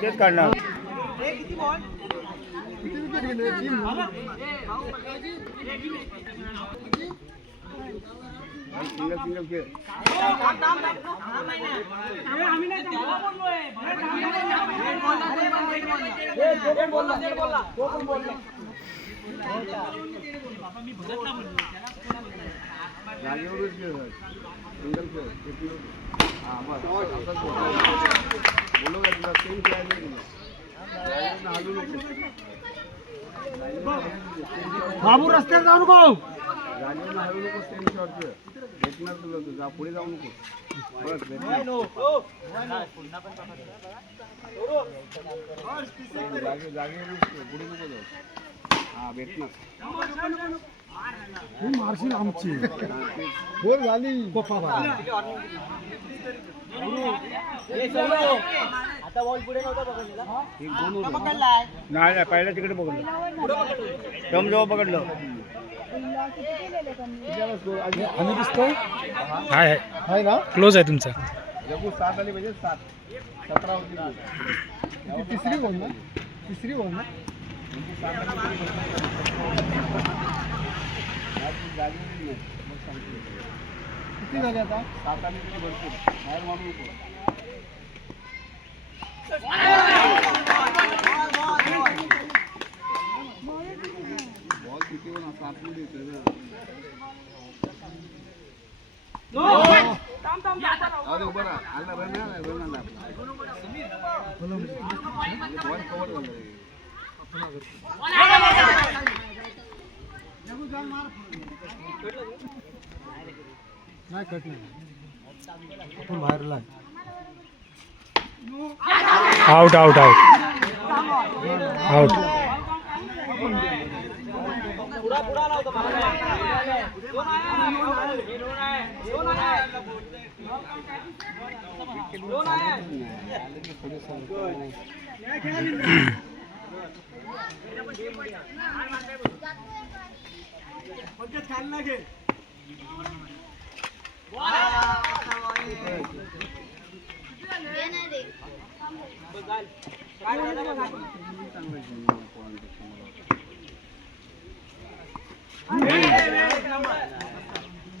तेच काढणार. Single single खेळ जागेवरच खेळ सिंगल खेळ हा बस बोलो का तुला सेम खेळायचं हलू बाबू रस्त्यावर जाऊ नको. जागेवर हलू नको. सेम शॉट खेळ भेटणार तुला. तुझा पुढे जाऊ नको. बस जागेवर पुढे नको जाऊ. हा भेटणार मारशील आमची बोल झाली. आता बॉल पुढे नव्हता पकडलेला. नाही पहिला तिकडे पकडलं. कम जेव्हा पकडलं आम्ही दिसतोय. हाय ना क्लोज आहे तुमचा. 7 आली पाहिजे. 7 17 होती. तिसरी बॉल ना. तिसरी बॉल ना. किती झाले आता. 7 आली तरी भरपूर बाहेर मारू नको. बॉल किती पण असं आतमध्ये येतोय ना. अरे उभं राहा. आला रन आला. रन आला बॉल कव्हर झालं. नाही कट नाही. आपण बाहेरला. Out out out out.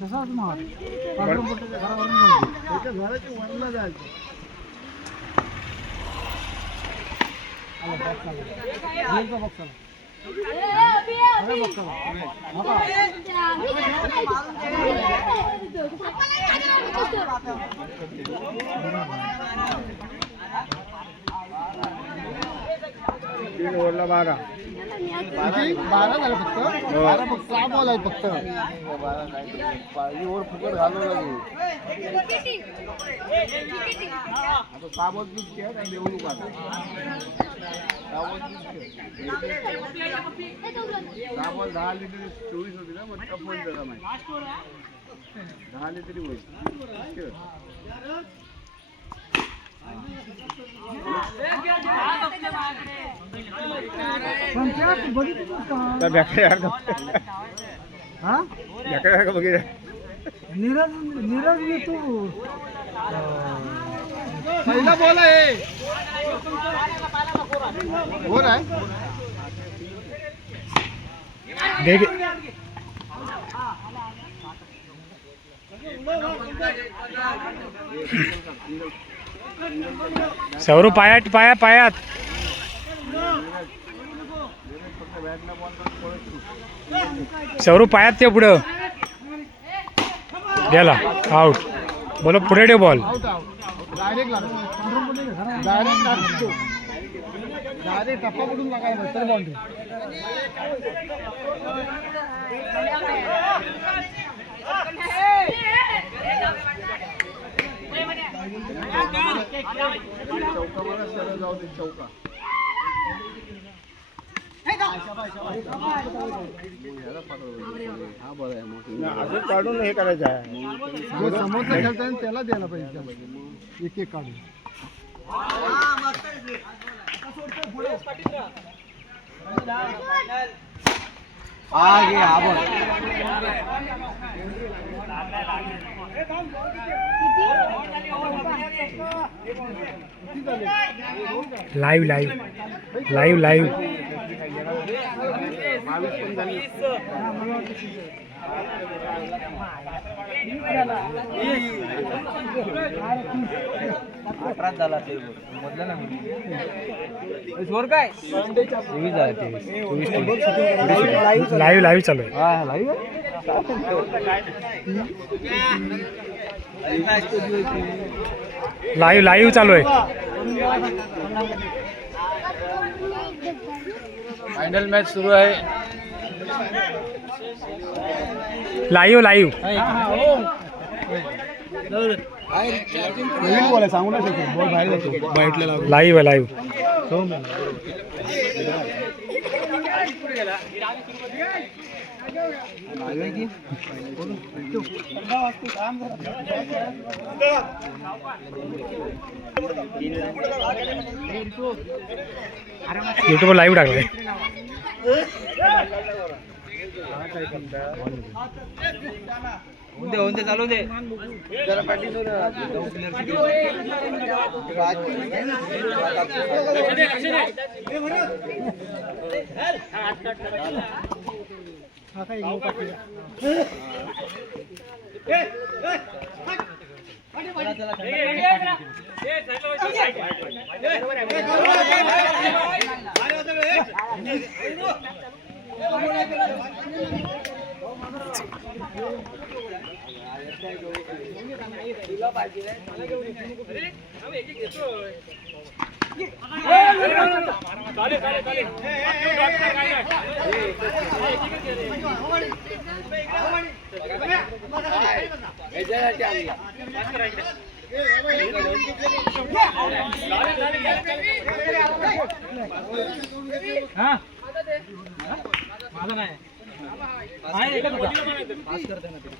कसा मार घराच्या वरला जायचं. तीन ओव्हरला 12 झालं फक्त. 12 फक्त 6 बॉल आहेत फक्त. 12 काय ओव्हर फुकट घालवला. आता 6 बॉल चूक खेळ आणि देऊ नको. आता 6 बॉल चूक खेळ. 6 बॉल 10 आली तरी 24 होती ना. मग टफ होईल त्याला माहिती. 10 आली तरी होईल. खेळ नीरज मी तू पहिला बॉल आहे. बॉल आहे. सौरू पायात पाया पायात. सौरू पायात ते पुढं गेला. आउट. बोलो पुढे डे बॉल. डायरेक्ट टप्पा पडून लागायला तर बाउंड्री. चौका मला सरळ जाऊ दे. चौका हा बरं आहे. मग अजून काढून हे करायचं आहे. समोरचा खेळता त्याला द्यायला पाहिजे. एक एक काढून. हा घे हा बघ. लाईव्ह लाईव्ह लाईव्ह लाईव्ह झाला ते मधलं ना स्कोर काय लाईव्ह लाईव्ह चालू आहे. हा लाईव्ह लाईव्ह लाईव्ह चालू आहे. फायनल मॅच सुरू आहे. लाईव्ह लाईव्ह नवीन बॉल आहे सांगू नाही शकतो. बॉल बाहेर जातो. बाहेरला लागतो. लाईव्ह आहे लाईव्ह. युट्यूबवर लाईव्ह टाकलाय. होऊन चालू दे जरा कंटिन्यू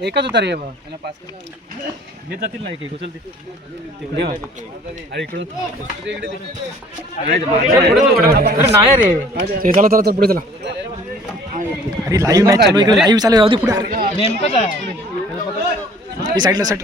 एकच होता रे हे जातील नाही काही उचलते नाही रे ते चला चला पुढे चला. अरे लाईव्ह मॅच चालू इकडे लाईव्ह चालू आहे. पुढे नेमकंच आहे साईडला साईड.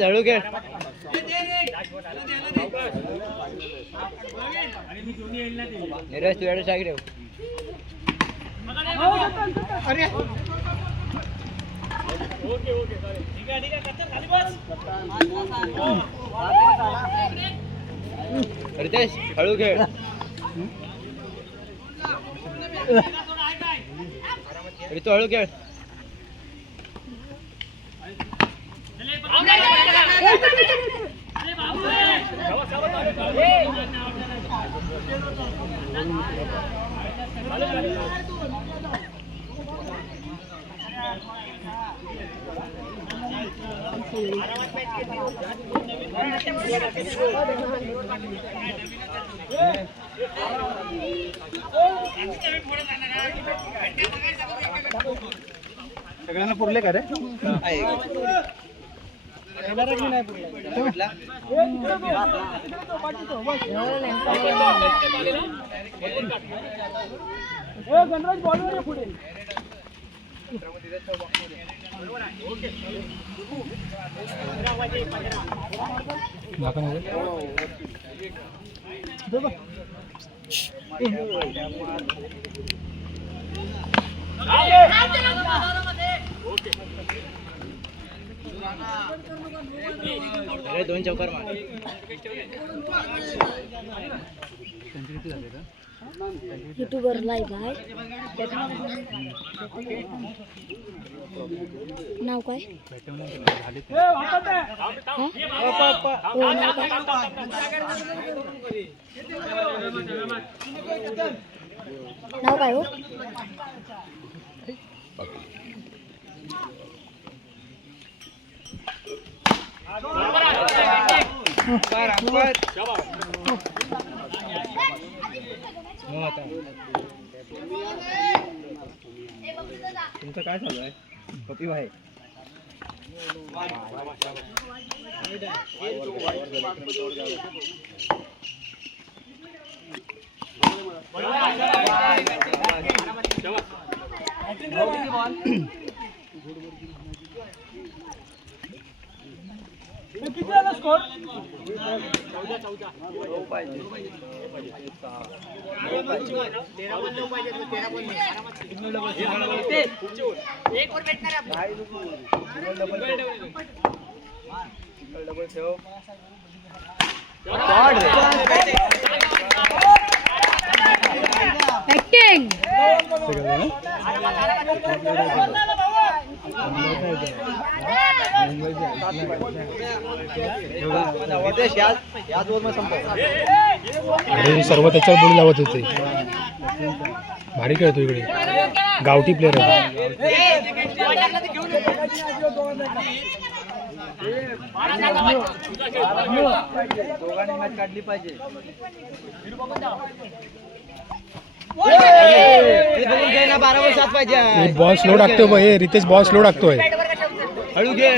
झाडू खेळ रितेश हळू खेळ. रितू हळू खेळ. सगळ्यांना पुरले का रे? 2 चौकार मार. युट्यूबवर लाईव्ह आहे. नाव काय? नाव काय हो? तुमचं काय चालू आहे? कॉपी आहे. किती आला स्कोर? अरे सर्व त्याच्यावर बोली लावत होते. भारी खेळतो इकडे, गावठी प्लेअर आहे. दोघांनी मॅच काढली पाहिजे. बॉल स्लो टाकतोय बघ, हे रितेश बॉल स्लो टाकतोय. हळू घे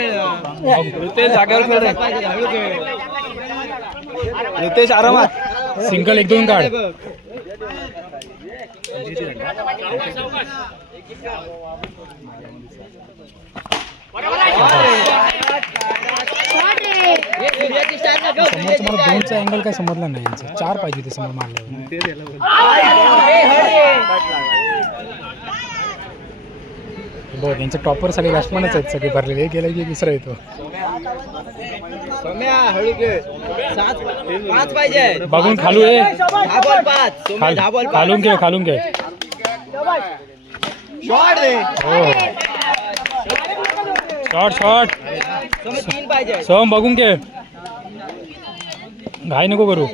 रितेश, जागेवर खेळ रे. हळू घे रितेश, आरामात. सिंगल 1-2 काढ. समोरचं मला 2चा अँगल काय समजला नाही यांचा. 4 पाहिजे ते समोर मारल्यावर. बघ यांचे टॉपर सगळे बॅट्समॅनच आहेत, सगळे भरलेले. एक गेला की दुसरा येतो. हळू घे. 5 पाहिजे. बघून खालू आहे. 10 बॉल 5. 10 बॉल खालून घे, खालून घे. शॉट रे. Shot shot. 3 पाहिजे. सोम बघून घे, घाई नको करू.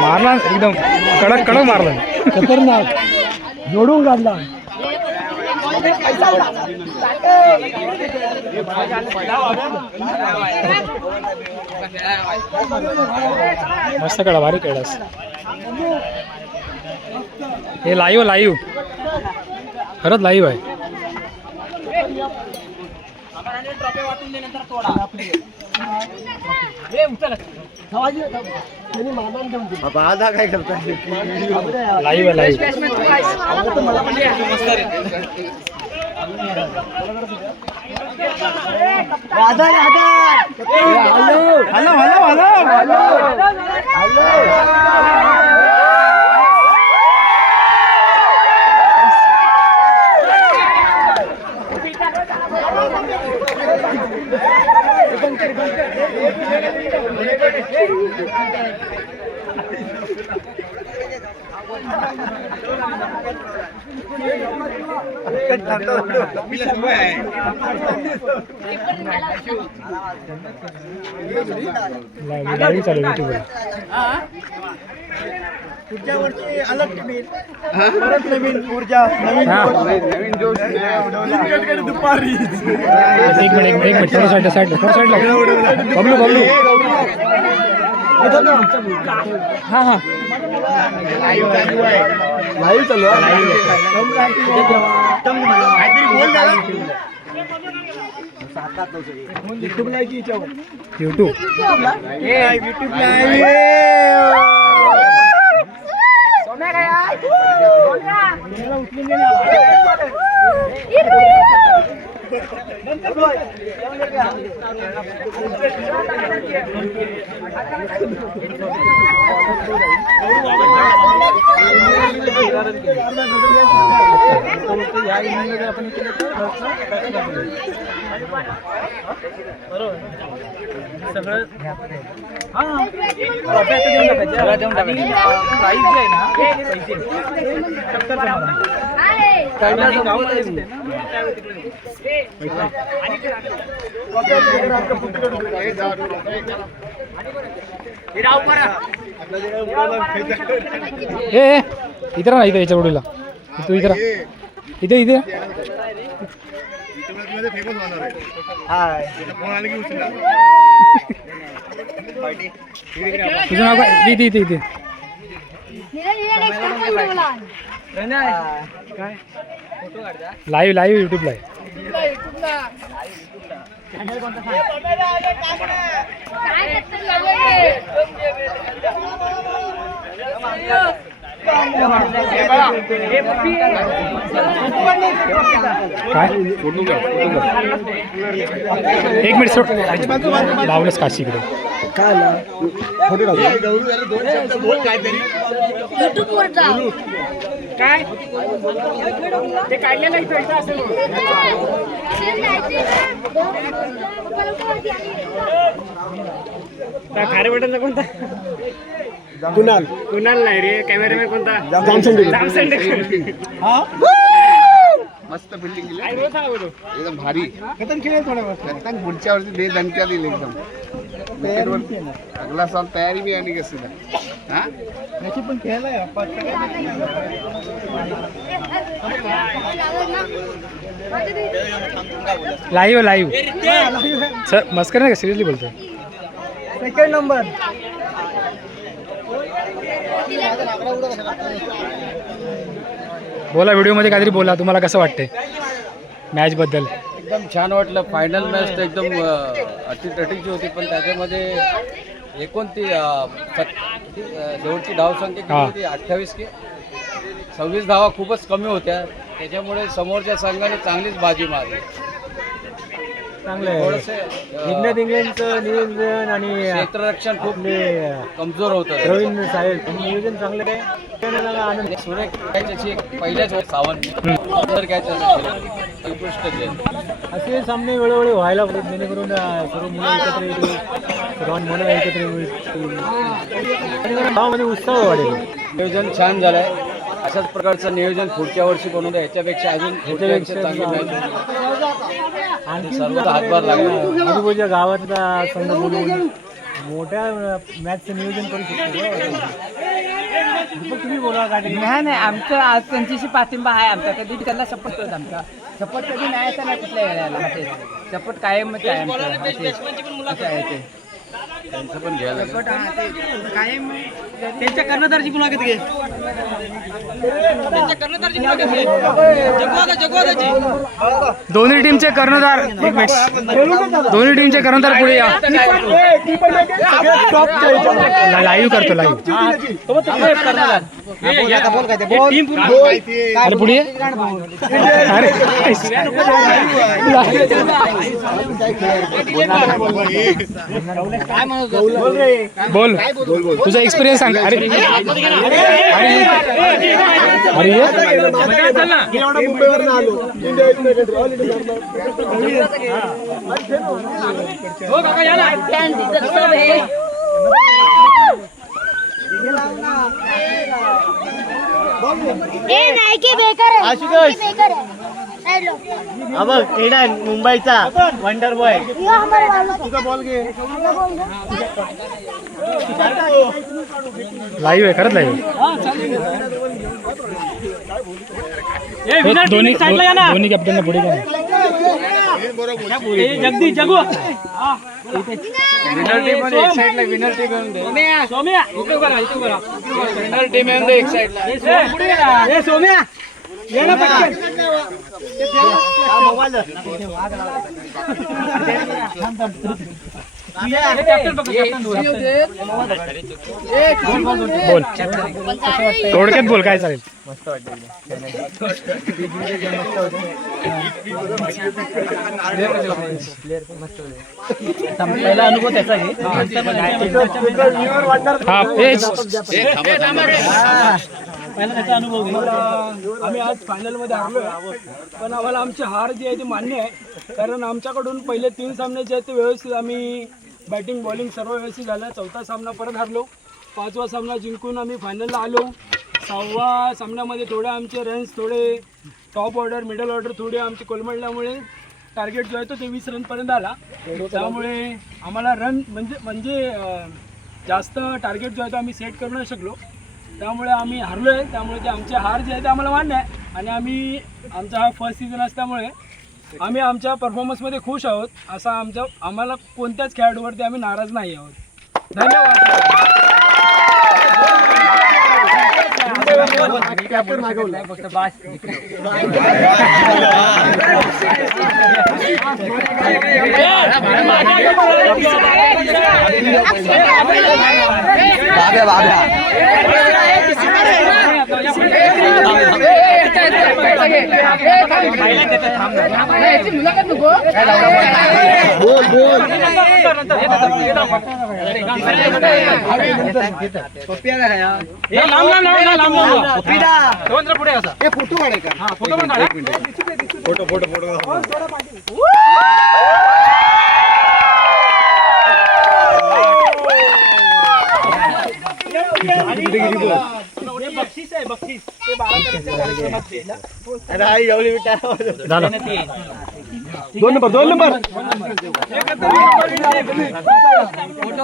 मारला एकदम कडक कडक मारला, खतरनाक जोडून काढला. मस्त खेळा, भारी खेळास. हे लाईव्ह लाईव्ह खरंच लाईव्ह आहे. काय करताय? Live live. Hello hello hello live चालू युट्यूबवर. पुढच्या वर्षी अलग टीम, परत नवीन ऊर्जा, नवीन जोश. दुपारी एक मिनिट थोडं साईडला थोडं साईडला. बबलू बबलू हा हा लाईव्ह चालू युट्यूबला युट्यूब सगळं देऊन टाकायचं प्राईस जे आहे ना पैसे 70 इतर ना इथे याच्या रोडीला तू इतर इथे इथे फेमस होणार आहे फोन आले की उचला तुझं नाव काय इथे इथे इथे लाईव्ह लाईव्ह युट्यूबला आहे काय एक मिनिट सोड लावलंच काशी इकडे काय काय ते काढलेलं असेल खारे बटनचा कोणता कुणाल कुणाल नाही रे कॅमेरामॅन कोणता मस्त बिल्डिंग एकदम भारी रतन पुढच्या वर्षी दे दणक्या दिल एकदम अगला साल तयारी भी आने कैसे हाँ पण खेळलाय लाईव्ह लाईव्ह सर मस्कर नाही का सिरियसली बोलतो सेकंड नंबर बोला व्हिडिओमध्ये काहीतरी बोला तुम्हाला कसं वाटतंय मॅच बद्दल एकदम छान वाटलं. फायनल मॅच तर एकदम अटीतटीची होती, पण त्याच्यामध्ये एकूण ती शेवटची धावसंख्या किती होती 28 की 26 धावा खूपच कमी होत्या. त्याच्यामुळे समोरच्या संघाने चांगलीच बाजी मारली. इंग्लंडचं नियोजन आणि क्षेत्ररक्षण खूप कमजोर होतं. प्रवीण साहेब नियोजन चांगलं काय सुरेख कॅचची पहिल्याच सावंत जर कॅच उत्कृष्ट खेळ. असे सामने वेळोवेळी व्हायला पाहिजे, जेणेकरून सर्व मुलं एकत्र येतील, सर्वांनी मुलं एकत्र येतील, गावामध्ये उत्साह वाढेल. नियोजन छान झालंय. अशाच प्रकारचं नियोजन पुढच्या वर्षी बनवलं. याच्यापेक्षा अजून पुढच्यापेक्षा चांगली मॅच आणखी सर्व हातभार लागला. आजूबाजूच्या गावातला संघ बोलून मोठ्या मॅचचं नियोजन करू शकतो. तुम्ही बोला नाही आमचं आज त्यांच्याशी पाठिंबा आहे आमचा. कधी त्यांना सपोर्ट करतो. आमचा सपोर्ट कधी नाही असं नाही कुठल्या वेळेला. सपोर्ट कायमच आहे आमचं. असं आहे ते त्यांचं पण घ्यायला सपोर्ट कायम. त्यांच्या कर्णधारची मुलाखत घे. दोन्ही टीमचे कर्णधार एक मिनिट. दोन्ही टीमचे कर्णधार पुढे या. लाईव्ह करतो लाईव्ह. अरे पुढे ये. अरे बोल तुझा एक्सपिरियन्स सांग. अरे अरे मुंबईवर आलो. मुंबईचा वंडर बॉय. तुझा बॉल घे. लाईव्ह आहे खरंच लाईव्ह. दोन्ही कॅप्टनला पुढे घ्या. जगदीश जगू विनर टीम मध्ये एक साइडला विनर टीम येऊन दे. सोम्या इकडे बघा इकडे बघा विनर टीम येऊन दे एक साइडला. ए सोम्या ये ना पटकन थोडक्यात बोल काय चालेल. पहिला अनुभव त्याचा आहे. पहिला त्याचा अनुभव घे. आम्ही आज फायनल मध्ये हरलो पण आम्हाला आमची हार जी आहे ती मान्य आहे कारण आमच्याकडून पहिले 3 सामने जे आहेत ते व्यवस्थित आम्ही बॅटिंग बॉलिंग सर्व व्यवस्थित झालं. 4था सामना परत हरलो. 5वा सामना जिंकून आम्ही फायनलला आलो. 6व्या सामन्यामध्ये थोडे आमचे रन्स थोडे टॉप ऑर्डर मिडल ऑर्डर थोडे आमचे कोलमडल्यामुळे टार्गेट जो आहे तो 23 रनपर्यंत आला. त्यामुळे आम्हाला रन म्हणजे जास्त टार्गेट जो आहे तो आम्ही सेट करू नाही शकलो. त्यामुळे आम्ही हरलो आहे. त्यामुळे ते आमचे हार जे आहे ते आम्हाला मान्य आहे आणि आम्ही आमचा हा फर्स्ट सीझन असल्यामुळे आम्ही आमच्या परफॉर्मन्समध्ये खुश आहोत. असा आम्हाला कोणत्याच खेळाडूवरती आम्ही नाराज नाही आहोत. धन्यवाद. पुढे असा फोटो काढायचा. हा फोटो पण काढा. फोटो बक्षीस आहे बक्षीस ते 12 तारखेच्या कार्यक्रमात दोन नंबर फोटो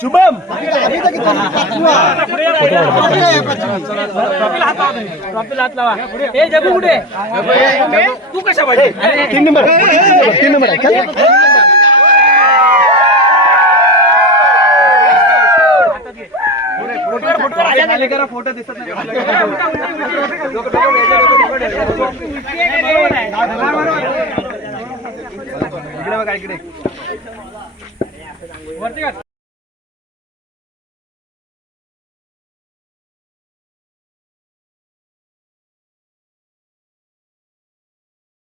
शुभम ट्रॉफीला हात लावा. हे जगू कुठे तू कशा पाहिजे. 3 नंबर फोटो दिसत नाही.